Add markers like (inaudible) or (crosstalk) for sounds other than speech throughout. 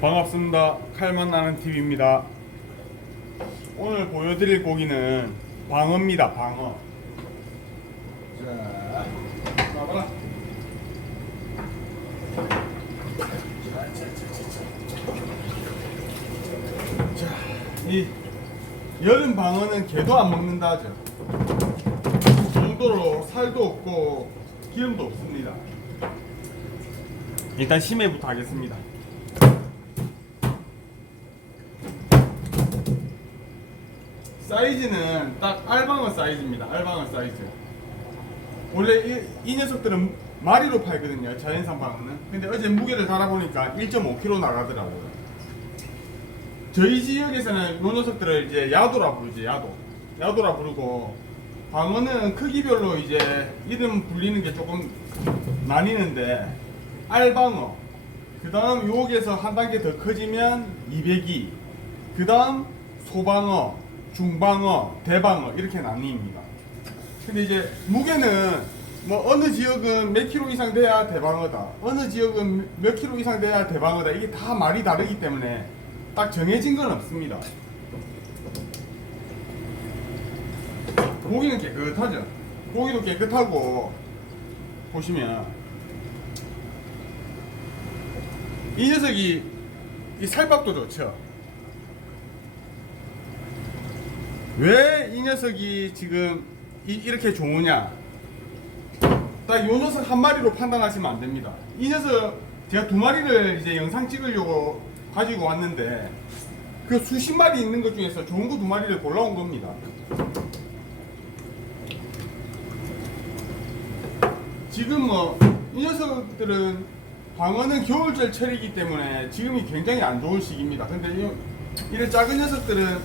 반갑습니다. 칼만 나는 TV입니다. 오늘 보여드릴 고기는 방어입니다. 방어. 자, 자. 자, 이 여름 방어는 개도 안 먹는다 하죠. 그 정도로 살도 없고 기름도 없습니다. 일단 심해부터 하겠습니다. 사이즈는 딱 알방어 사이즈입니다. 알방어 사이즈. 원래 이, 이 녀석들은 마리로 팔거든요. 자연산 방어는. 근데 어제 무게를 달아보니까 1.5kg 나가더라고요. 저희 지역에서는 이 녀석들을 이제 야도라 부르지, 야도. 야도라 부르고, 방어는 크기별로 이제 이름 불리는 게 조금 나뉘는데, 알방어, 그 다음 여기에서 한 단계 더 커지면 202, 그 다음 소방어, 중방어, 대방어 이렇게 나뉩니다. 근데 이제 무게는 뭐 어느 지역은 몇 킬로 이상 돼야 대방어다. 어느 지역은 몇 킬로 이상 돼야 대방어다. 이게 다 말이 다르기 때문에 딱 정해진 건 없습니다. 고기는 깨끗하죠. 고기도 깨끗하고 보시면 이 녀석이 이 살밥도 좋죠. 왜 이 녀석이 지금 이, 렇게 좋으냐? 딱 이 녀석 한 마리로 판단하시면 안 됩니다. 이 녀석 제가 두 마리를 이제 영상 찍으려고 가지고 왔는데 그 수십 마리 있는 것 중에서 좋은 거 두 마리를 골라온 겁니다. 지금 뭐 이 녀석들은 방어는 겨울철 철이기 때문에 지금이 굉장히 안 좋은 시기입니다. 근데 이, 이런 작은 녀석들은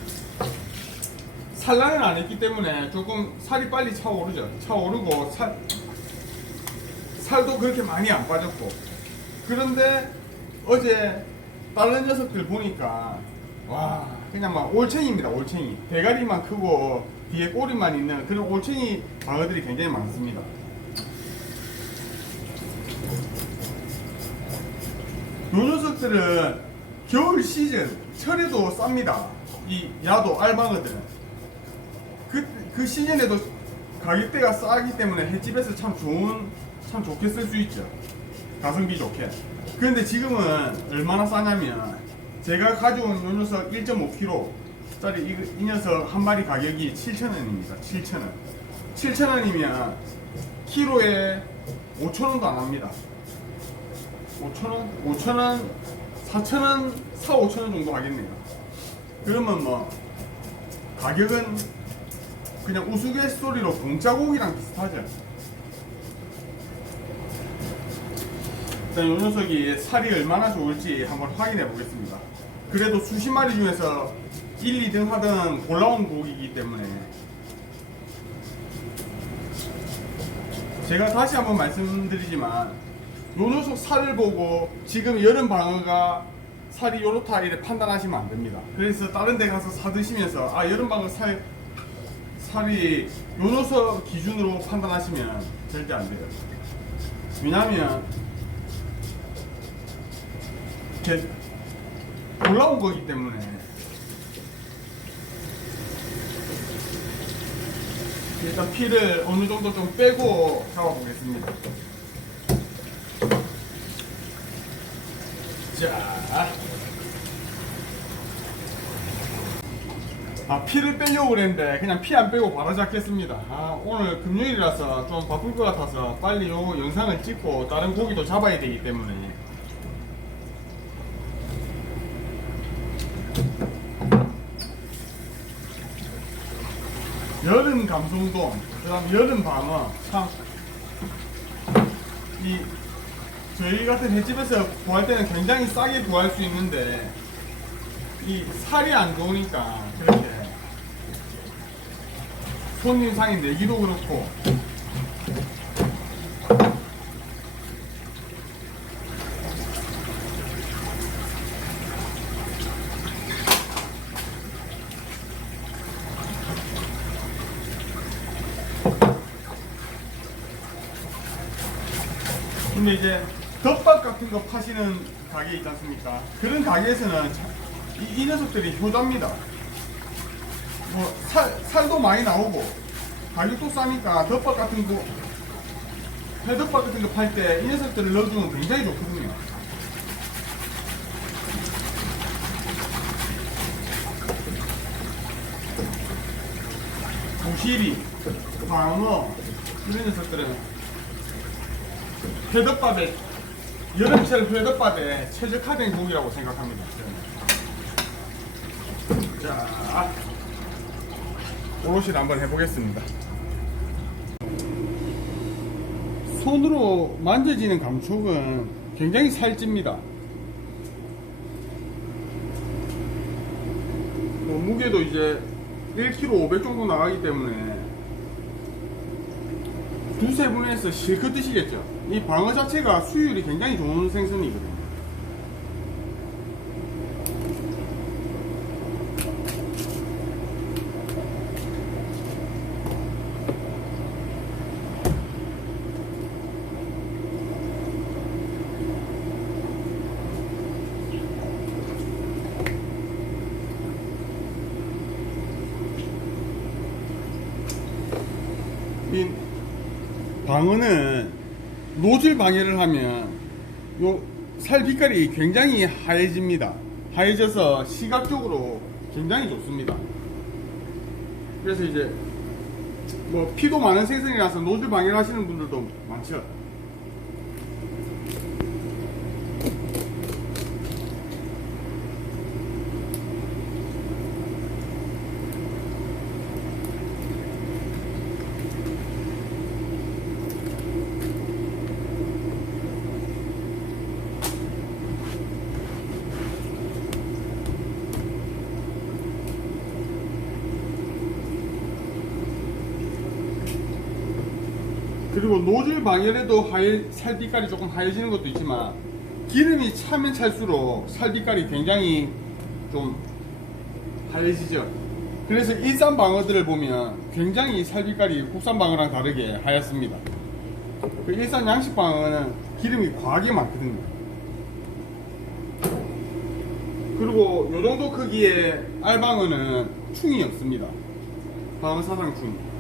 산란을 안 했기 때문에 조금 살이 빨리 차오르죠. 차오르고 살, 살도 그렇게 많이 안 빠졌고. 그런데 어제 다른 녀석들 보니까 와 그냥 막 올챙이입니다. 올챙이. 대가리만 크고 뒤에 꼬리만 있는 그런 올챙이 방어들이 굉장히 많습니다. 요 녀석들은 겨울 시즌 철에도 쌉니다. 이 야도 알방어들은 그, 그 시즌에도 가격대가 싸기 때문에 횟집에서 참 좋은 참 좋게 쓸 수 있죠. 가성비 좋게. 그런데 지금은 얼마나 싸냐면 제가 가져온 요 녀석 1.5kg 짜리 이, 이 녀석 한 마리 가격이 7,000원입니다. 7,000원. 7,000원이면 키로에 5,000원도 안 합니다. 5천원, 5천원, 4천원, 4, 5천원 정도 하겠네요. 그러면 뭐 가격은 그냥 우스갯소리로 공짜 고기랑 비슷하죠. 일단 이 녀석이 살이 얼마나 좋을지 한번 확인해 보겠습니다. 그래도 수십 마리 중에서 1, 2등 하던 골라온 고기이기 때문에 제가 다시 한번 말씀드리지만 요 녀석 살을 보고 지금 여름 방어가 살이 요렇다 이래 판단하시면 안 됩니다. 그래서 다른 데 가서 사 드시면서 아 여름 방어 살 살이 요 녀석 기준으로 판단하시면 절대 안 돼요. 왜냐면 제 올라온 거기 때문에 일단 피를 어느 정도 좀 빼고 잡아보겠습니다. 자. 아, 피를 빼려고 그랬는데 그냥 피 안 빼고 바로 잡겠습니다. 아, 오늘 금요일이라서 좀 바쁠 것 같아서 빨리 요 영상을 찍고 다른 고기도 잡아야 되기 때문에 여름 감성돔, 그다음 여름 방어 참 이 저희 같은 횟집에서 구할 때는 굉장히 싸게 구할 수 있는데 이 살이 안 좋으니까 그렇게 손님 상이 내기도 그렇고 근데 이제 덮밥 같은 거 파시는 가게 있지 않습니까? 그런 가게에서는 자- 이, 이 녀석들이 효자입니다. 뭐 살, 살도 많이 나오고 가격도 싸니까 덮밥 같은 거 회덮밥 같은 거 팔 때 이 녀석들을 넣어주면 굉장히 좋거든요. 부시리, 광어 이런 녀석들은 회덮밥에 여름철 회덮밥에 최적화된 고기라고 생각합니다. 자, 오롯이 한번 해보겠습니다. 손으로 만져지는 감촉은 굉장히 살찝니다. 뭐 무게도 이제 1kg 500 정도 나가기 때문에 두세 분에서 실컷 드시겠죠. 이 방어 자체가 수율이 굉장히 좋은 생선이거든요. 이 방어는 노즐 방해를 하면 요 살 빛깔이 굉장히 하얘집니다. 하얘져서 시각적으로 굉장히 좋습니다. 그래서 이제 뭐 피도 많은 생선이라서 노즐 방해를 하시는 분들도 많죠. 그리고 노즐 방열에도 하얘, 살 빛깔이 조금 하얘지는 것도 있지만 기름이 차면 찰수록 살 빛깔이 굉장히 좀 하얘지죠. 그래서 일산 방어들을 보면 굉장히 살 빛깔이 국산 방어랑 다르게 하얗습니다. 그 일산 양식 방어는 기름이 과하게 많거든요. 그리고 요 정도 크기의 알방어는 충이 없습니다. 방어 사상 충.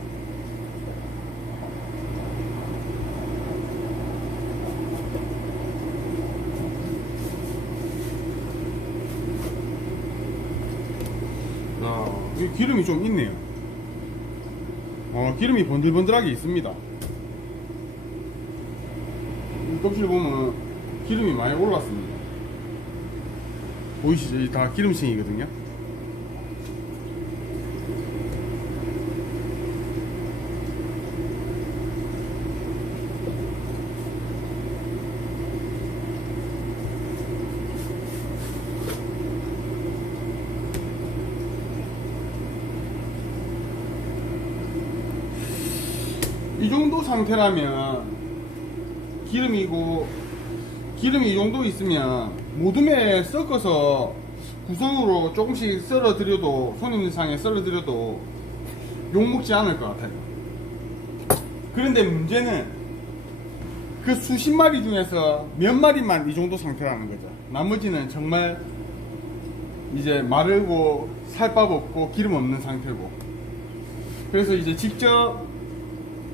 아, 이 기름이 좀 있네요. 어, 기름이 번들번들하게 있습니다. 이 껍질 보면 기름이 많이 올랐습니다. 보이시죠? 이다 기름층이거든요. 이 정도 상태라면 기름이고 기름이 이 정도 있으면 모둠에 섞어서 구성으로 조금씩 썰어 드려도 손님상에 썰어 드려도 욕 먹지 않을 것 같아요. 그런데 문제는 그 수십 마리 중에서 몇 마리만 이 정도 상태라는 거죠. 나머지는 정말 이제 마르고 살밥 없고 기름 없는 상태고. 그래서 이제 직접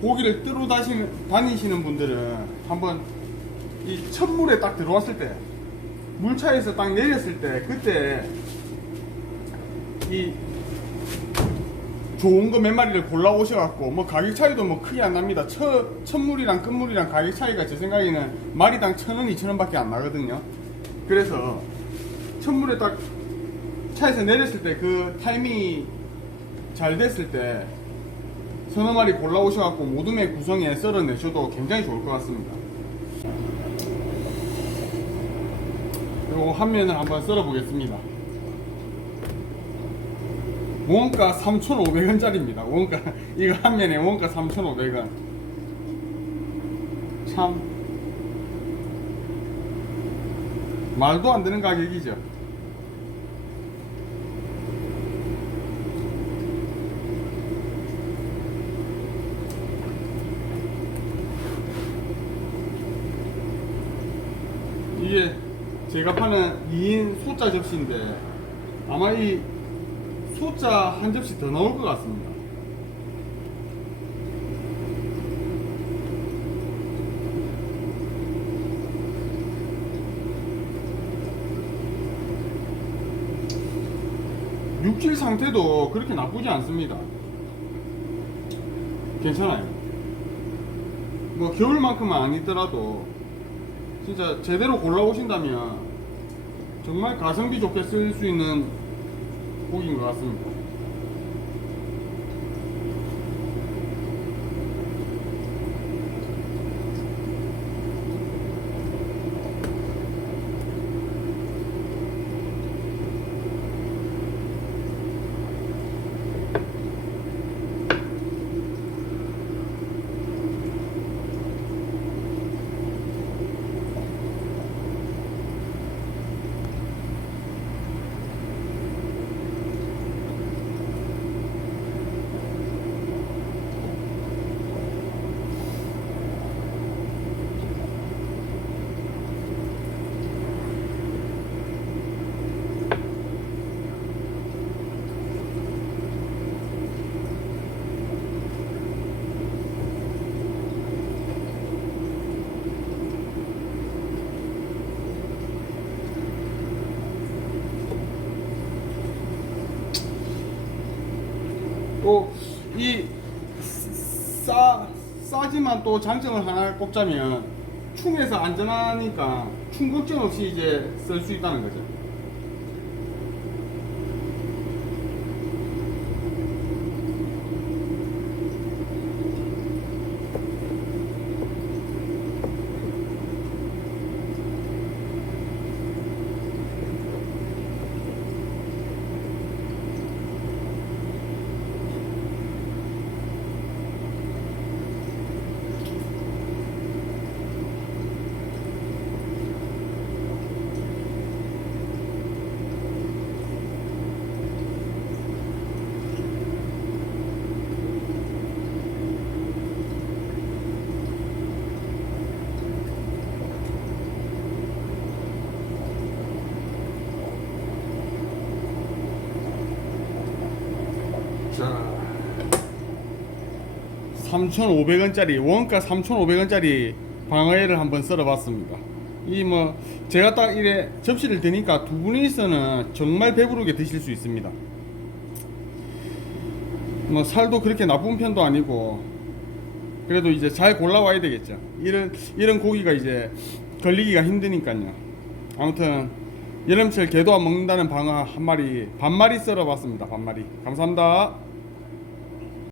고기를 뜨러 다시는, 다니시는 분들은 한번 이 첫물에 딱 들어왔을 때 물차에서 딱 내렸을 때 그때 이 좋은 거 몇 마리를 골라 오셔갖고 뭐 가격 차이도 뭐 크게 안 납니다. 첫, 첫물이랑 끝물이랑 가격 차이가 제 생각에는 마리당 천 원, 이천 원 밖에 안 나거든요. 그래서 첫물에 딱 차에서 내렸을 때 그 타이밍이 잘 됐을 때 서너 마리 골라 오셔갖고 모둠의 구성에 썰어내셔도 굉장히 좋을 것 같습니다. 요거 한 면을 한번 썰어 보겠습니다. 원가 3,500원짜리입니다. 원가 (laughs) 이거 한 면에 원가 3,500원. 참 말도 안 되는 가격이죠. 이게 제가 파는 2인 소자 접시인데 아마 이 소자 한 접시 더 나올 것 같습니다. 육질 상태도 그렇게 나쁘지 않습니다. 괜찮아요. 뭐 겨울만큼은 아니더라도 진짜 제대로 골라오신다면 정말 가성비 좋게 쓸 수 있는 고기인 것 같습니다. 또이 싸 싸지만 또 장점을 하나 꼽자면 충에서 안전하니까 충 걱정 없이 이제 쓸 수 있다는 거죠. 자, 3,500원짜리 원가 3,500원짜리 방어회를 한번 썰어봤습니다. 이 뭐 제가 딱 이래 접시를 드니까 두 분이서는 정말 배부르게 드실 수 있습니다. 뭐 살도 그렇게 나쁜 편도 아니고 그래도 이제 잘 골라와야 되겠죠. 이런 이런 고기가 이제 걸리기가 힘드니까요. 아무튼 여름철 개도 안 먹는다는 방어 한 마리 반 마리 썰어봤습니다. 반 마리 감사합니다.